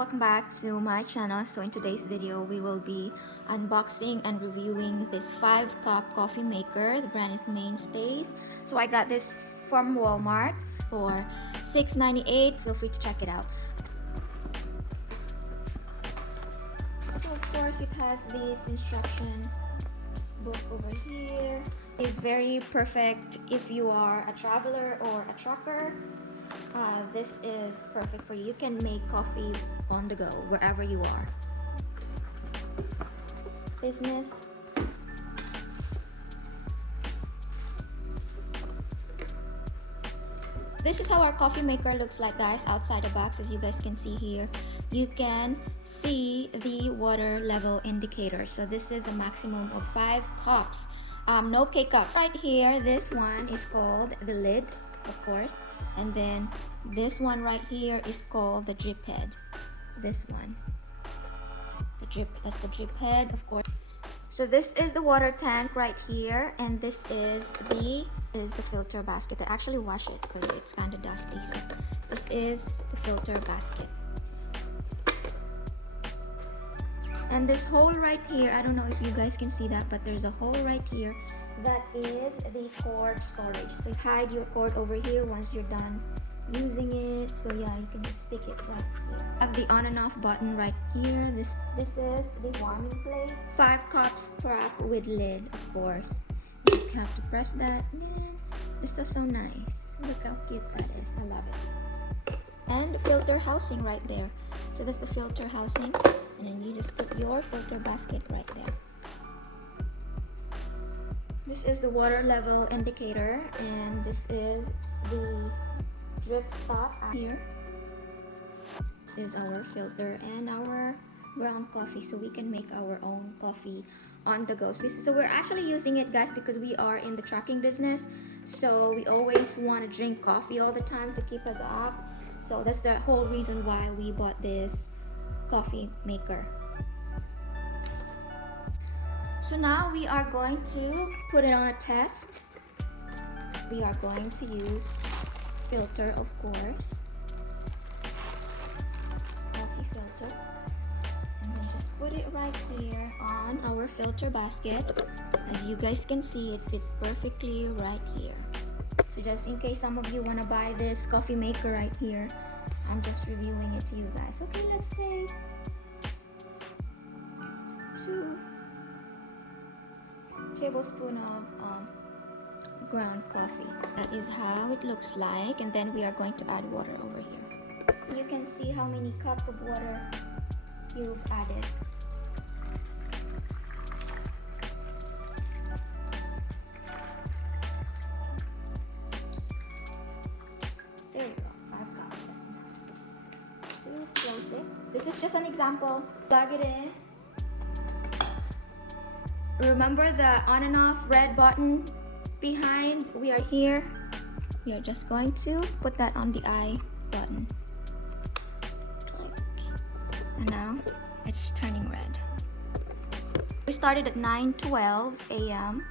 welcome back to my channel. So in today's video we will be unboxing and reviewing this 5-cup coffee maker. The brand is Mainstays. So I got this from Walmart for $6.98. Feel free to check it out. So of course it has this instruction book over here. It's very perfect if you are a traveler or a trucker. This is perfect for you. You can make coffee on the go wherever you are. Business. This is how our coffee maker looks like, guys, outside the box. As you guys can see here, you can see the water level indicator. So this is a maximum of 5 cups. No K-cups. Right here, this one is called the lid, of course. And then this one right here is called the drip head. This one, that's the drip head, of course. So this is the water tank right here, and this is the filter basket. I actually wash it because it's kind of dusty. So this is the filter basket. And this hole right here, I don't know if you guys can see that, but there's a hole right here that is the cord storage. So hide your cord over here once you're done using it. So yeah, you can just stick it right here. Have the on and off button right here. This is the warming plate. 5 cups per with lid, of course. You just have to press that. Man, this is so nice. Look how cute that is. I love it. And the filter housing right there. So that's the filter housing, and then you just put your filter basket right there. This is the water level indicator, and this is the drip stop here. This is our filter and our ground coffee, so we can make our own coffee on the go. So we're actually using it, guys, because we are in the trucking business, so we always want to drink coffee all the time to keep us up. So that's the whole reason why we bought this coffee maker. So now we are going to put it on a test. We are going to use filter, of course. Coffee filter. And then just put it right here on our filter basket. As you guys can see, it fits perfectly right here. So just in case some of you want to buy this coffee maker right here, I'm just reviewing it to you guys. Okay, let's say 2 tablespoons of ground coffee. That is how it looks like, and then we are going to add water over here. You can see how many cups of water you've added. There you go, 5 cups. To close it. This is just an example. Plug it in. Remember the on and off red button behind? We are here. You're just going to put that on the I button. Click. And now it's turning red. We started at 9:12 a.m.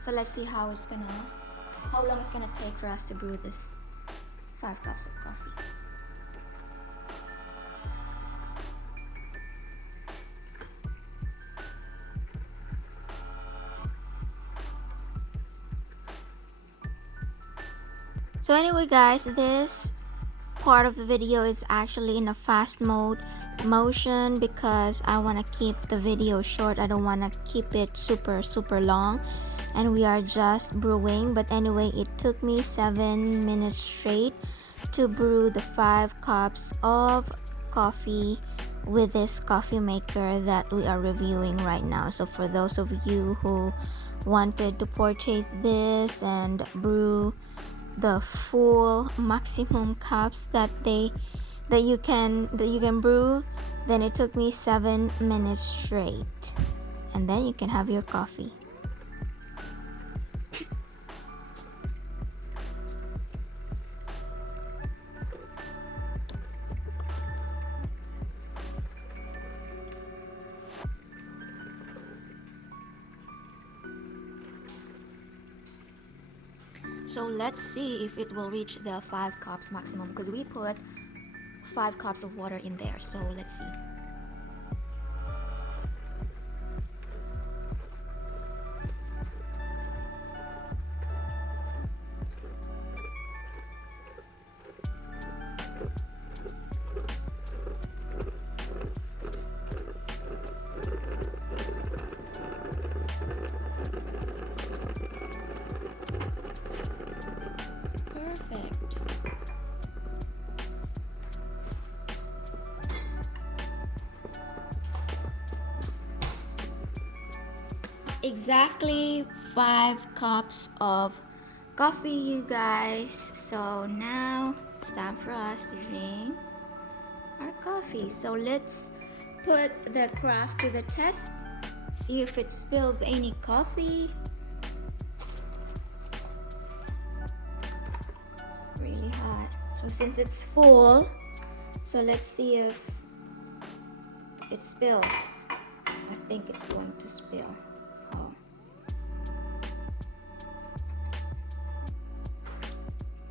So let's see how long it's gonna take for us to brew this 5 cups of coffee. So anyway, guys, this part of the video is actually in a fast motion because I want to keep the video short. I don't want to keep it super long, and we are just brewing. But anyway, it took me 7 minutes straight to brew the 5 cups of coffee with this coffee maker that we are reviewing right now. So for those of you who wanted to purchase this and brew the full maximum cups that you can brew, then it took me 7 minutes straight, and then you can have your coffee. So let's see if it will reach the 5 cups maximum, because we put 5 cups of water in there. So let's see. Perfect. Exactly 5 cups of coffee, you guys. So now it's time for us to drink our coffee. So let's put the craft to the test. See if it spills any coffee. It's really hot. So since it's full, so let's see if it spills. I think it's going to spill. Oh.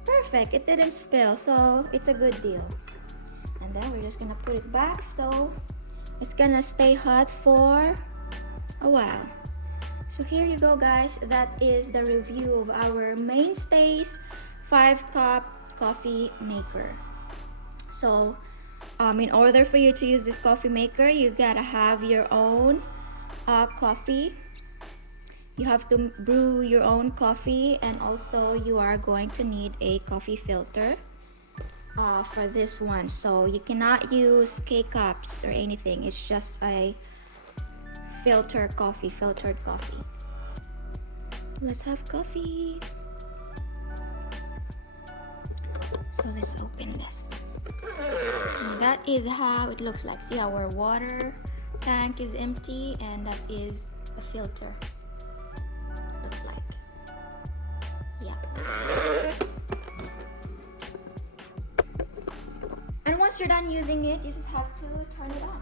Perfect, it didn't spill, so it's a good deal. And then we're just gonna put it back so it's gonna stay hot for a while. So here you go, guys. That is the review of our Mainstays 5-cup coffee maker. So in order for you to use this coffee maker, you gotta have your own coffee. You have to brew your own coffee, and also you are going to need a coffee filter for this one. So you cannot use K-cups or anything. It's just a filtered coffee. Let's have coffee. So let's open this. And that is how it looks like. See, our water tank is empty, and that is the filter. Looks like. Yeah. And once you're done using it, you just have to turn it off.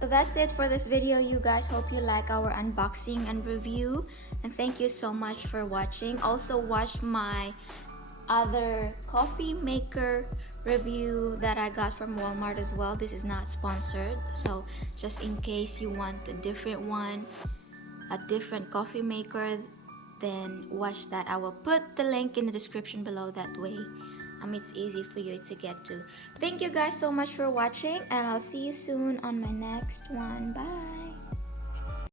So that's it for this video, you guys. Hope you like our unboxing and review, and thank you so much for watching. Also watch my other coffee maker review that I got from Walmart as well. This is not sponsored, so just in case you want a different one, a different coffee maker, then watch that. I will put the link in the description below. That way it's easy for you to get to. Thank you guys so much for watching, and I'll see you soon on my next one. Bye.